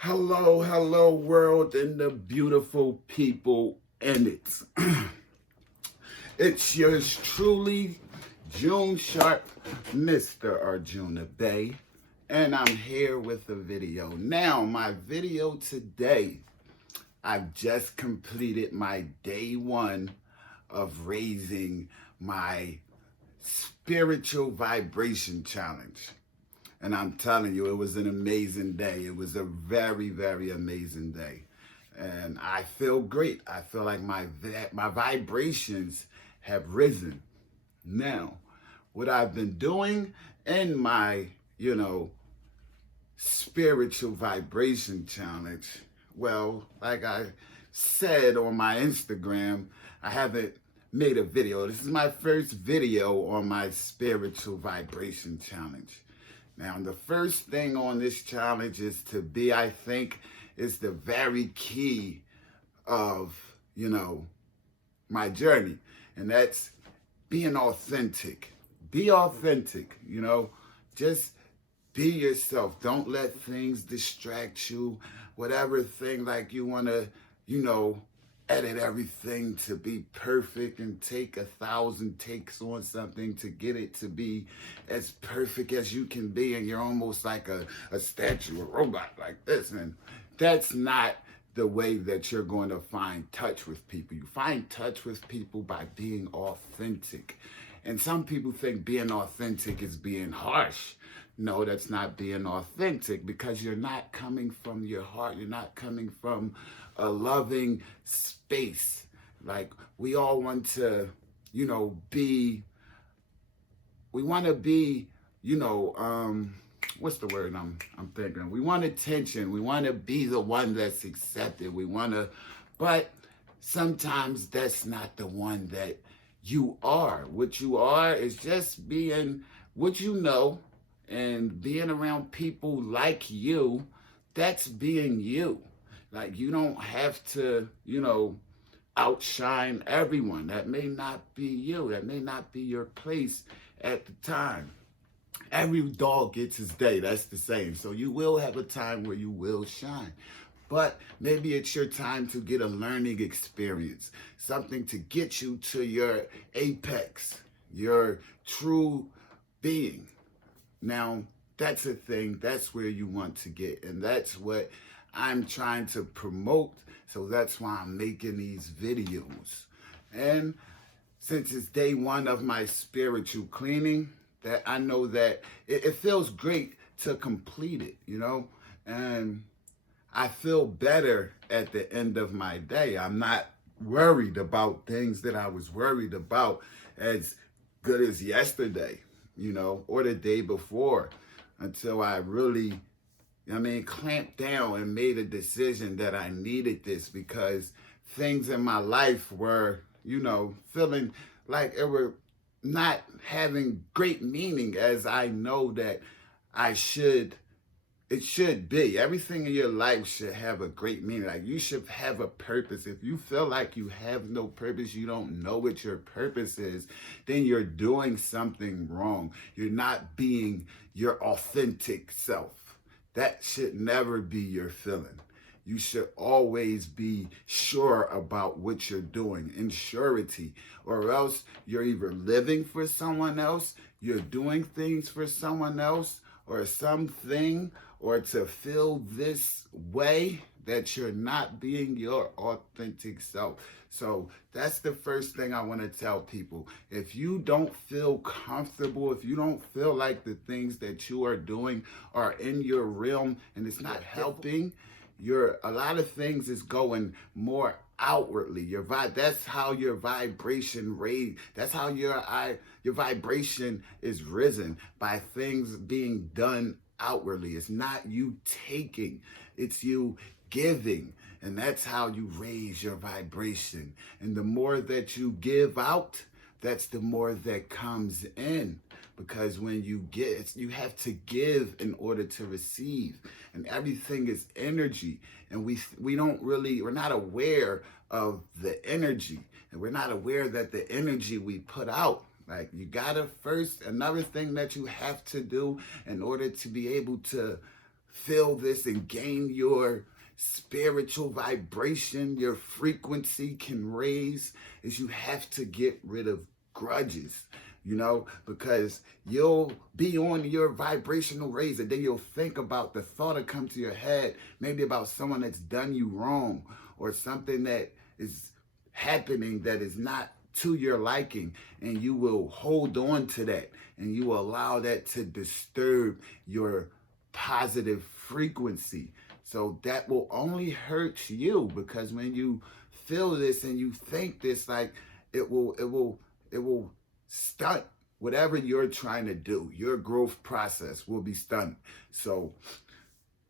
Hello, hello, world, and the beautiful people in it. It's yours truly, June Sharp, Mr. Arjuna Bay, and I'm here with a video. Now, my video today, I've just completed my day one of raising my spiritual vibration challenge. And I'm telling you, it was an amazing day. It was a very, very amazing day. And I feel great. I feel like my vibrations have risen. Now, what I've been doing in my, spiritual vibration challenge, well, like I said on my Instagram, I haven't made a video. This is my first video on my spiritual vibration challenge. Now, the first thing on this challenge is to be, I think, is the very key of, my journey. And that's being authentic. Be authentic, just be yourself. Don't let things distract you. Whatever thing like you want to, edit everything to be perfect and take 1,000 takes on something to get it to be as perfect as you can be, and you're almost like a statue, a robot like this. And that's not the way that you're going to find touch with people. You find touch with people by being authentic. And some people think being authentic is being harsh. No, that's not being authentic, because you're not coming from your heart. You're not coming from a loving space. Like, we all want to, we want to be, what's the word I'm thinking? We want attention. We want to be the one that's accepted. But sometimes that's not the one that you are. What you are is just being what you know, and being around people like you. That's being you. Like, you don't have to, outshine everyone. That may not be you. That may not be your place at the time. Every dog gets his day. That's the same. So you will have a time where you will shine. But maybe it's your time to get a learning experience, something to get you to your apex, your true being. Now, that's a thing. That's where you want to get. And that's what I'm trying to promote. So that's why I'm making these videos. And since it's day one of my spiritual cleaning, that I know that it feels great to complete it, and I feel better at the end of my day. I'm not worried about things that I was worried about as good as yesterday, or the day before, until I really, clamped down and made a decision that I needed this, because things in my life were, feeling like it were not having great meaning as I know that it should be. Everything in your life should have a great meaning. Like, you should have a purpose. If you feel like you have no purpose, you don't know what your purpose is, then you're doing something wrong. You're not being your authentic self. That should never be your feeling. You should always be sure about what you're doing, in surety, or else you're either living for someone else, you're doing things for someone else, or something, or to feel this way, that you're not being your authentic self. So that's the first thing I want to tell people. If you don't feel comfortable, if you don't feel like the things that you are doing are in your realm and it's not helping, a lot of things is going more outwardly. That's how your vibration raise. That's how your vibration is risen, by things being done outwardly. It's not you taking, it's you giving. And that's how you raise your vibration. And the more that you give out, that's the more that comes in. Because when you get, you have to give in order to receive. And everything is energy. And we're not aware of the energy. And we're not aware that the energy we put out, like, you gotta first, another thing that you have to do in order to be able to feel this and gain your spiritual vibration, your frequency can raise, is you have to get rid of grudges, because you'll be on your vibrational raise and then you'll think about the thought that come to your head, maybe about someone that's done you wrong or something that is happening that is not to your liking, and you will hold on to that and you will allow that to disturb your positive frequency. So that will only hurt you, because when you feel this and you think this, like it will stunt whatever you're trying to do. Your growth process will be stunted. So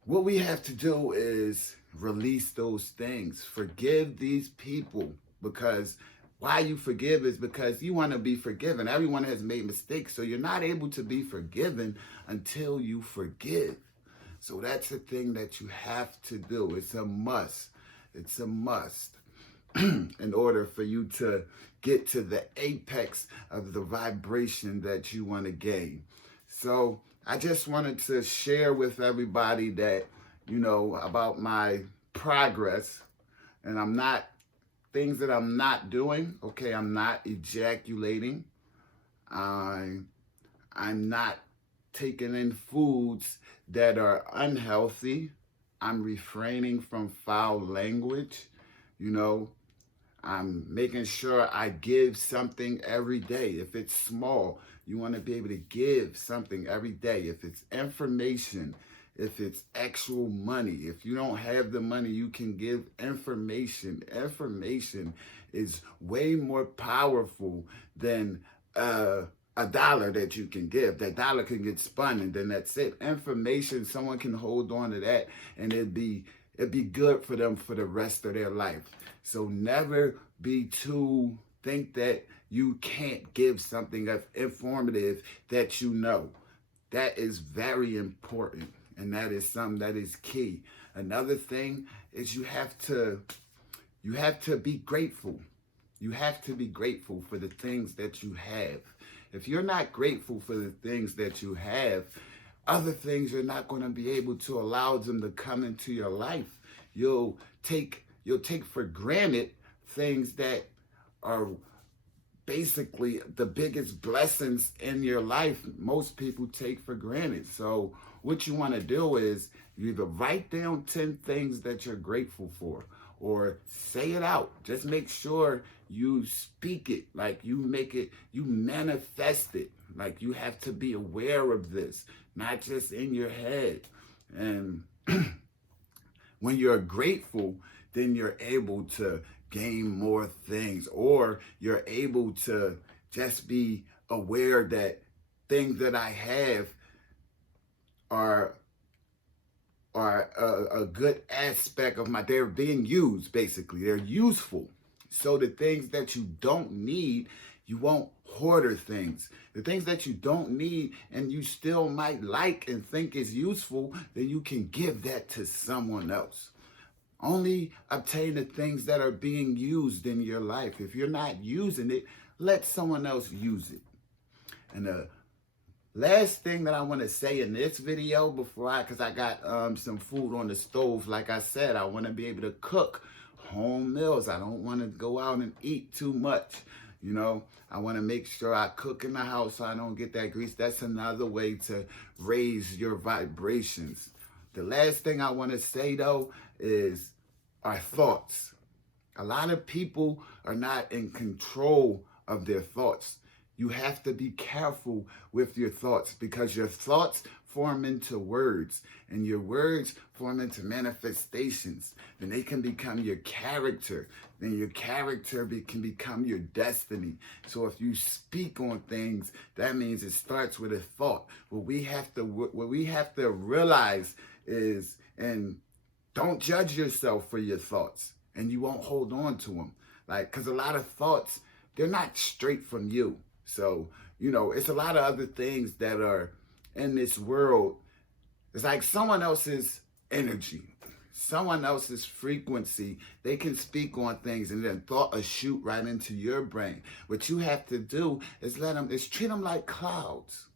what we have to do is release those things. Forgive these people, because why you forgive is because you want to be forgiven. Everyone has made mistakes, so you're not able to be forgiven until you forgive. So that's the thing that you have to do. It's a must. It's a must in order for you to get to the apex of the vibration that you want to gain. So I just wanted to share with everybody that, about my progress, and things that I'm not doing. Okay, I'm not ejaculating. I'm not taking in foods that are unhealthy. I'm refraining from foul language. I'm making sure I give something every day. If it's small, you want to be able to give something every day. If it's information, if it's actual money, if you don't have the money, you can give information. Information is way more powerful than a dollar that you can give. That dollar can get spun and then that's it. Information, someone can hold on to that and it'd be good for them for the rest of their life. So never think that you can't give something that's informative that you know. That is very important, and that is something that is key. Another thing is you have to be grateful. You have to be grateful for the things that you have. If you're not grateful for the things that you have, other things you're not going to be able to allow them to come into your life. You'll take for granted things that are basically the biggest blessings in your life. Most people take for granted. So what you want to do is you either write down 10 things that you're grateful for, or say it out. Just make sure you speak it, like you manifest it. Like you have to be aware of this, not just in your head. And when you're grateful, then you're able to gain more things, or you're able to just be aware that things that I have are a good aspect of they're being used, basically. They're useful. So the things that you don't need, you won't hoarder things. The things that you don't need and you still might like and think is useful, then you can give that to someone else. Only obtain the things that are being used in your life. If you're not using it, let someone else use it. And the last thing that I want to say in this video because I got some food on the stove. Like I said, I want to be able to cook home meals. I don't want to go out and eat too much. I want to make sure I cook in the house so I don't get that grease. That's another way to raise your vibrations. The last thing I want to say, though, is our thoughts. A lot of people are not in control of their thoughts. You have to be careful with your thoughts, because your thoughts form into words, and your words form into manifestations. Then they can become your character. Then your character can become your destiny. So if you speak on things, that means it starts with a thought. What we have to realize is, and don't judge yourself for your thoughts, and you won't hold on to them. Because a lot of thoughts, they're not straight from you. So, it's a lot of other things that are in this world. It's like someone else's energy, someone else's frequency. They can speak on things and then thought will shoot right into your brain. What you have to do is treat them like clouds.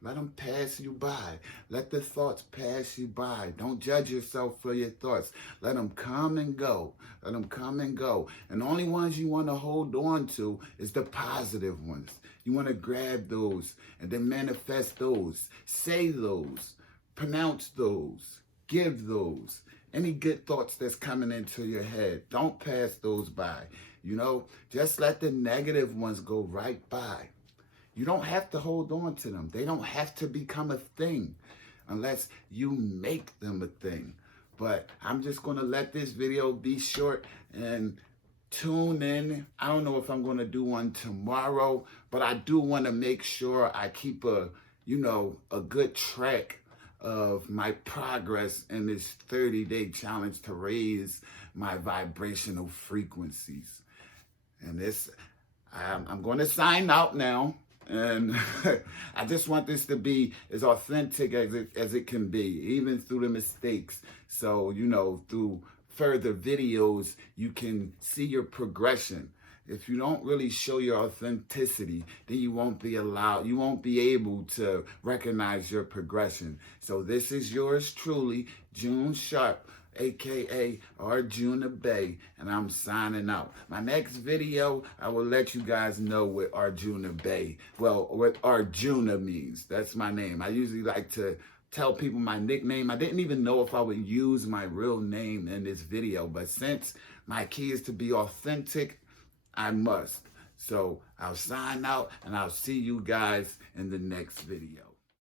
Let them pass you by. Let the thoughts pass you by. Don't judge yourself for your thoughts. Let them come and go. Let them come and go. And the only ones you want to hold on to is the positive ones. You want to grab those and then manifest those. Say those. Pronounce those. Give those. Any good thoughts that's coming into your head, don't pass those by. Just let the negative ones go right by. You don't have to hold on to them. They don't have to become a thing unless you make them a thing. But I'm just going to let this video be short and tune in. I don't know if I'm going to do one tomorrow, but I do want to make sure I keep a good track of my progress in this 30-day challenge to raise my vibrational frequencies. And I'm going to sign out now. And I just want this to be as authentic as it can be, even through the mistakes. So, through further videos, you can see your progression. If you don't really show your authenticity, then you won't be able to recognize your progression. So this is yours truly, June Sharp, aka Arjuna Bay, and I'm signing out. My next video, I will let you guys know what Arjuna Bay, what Arjuna means. That's my name. I usually like to tell people my nickname. I didn't even know if I would use my real name in this video, but since my key is to be authentic, I must. So I'll sign out and I'll see you guys in the next video.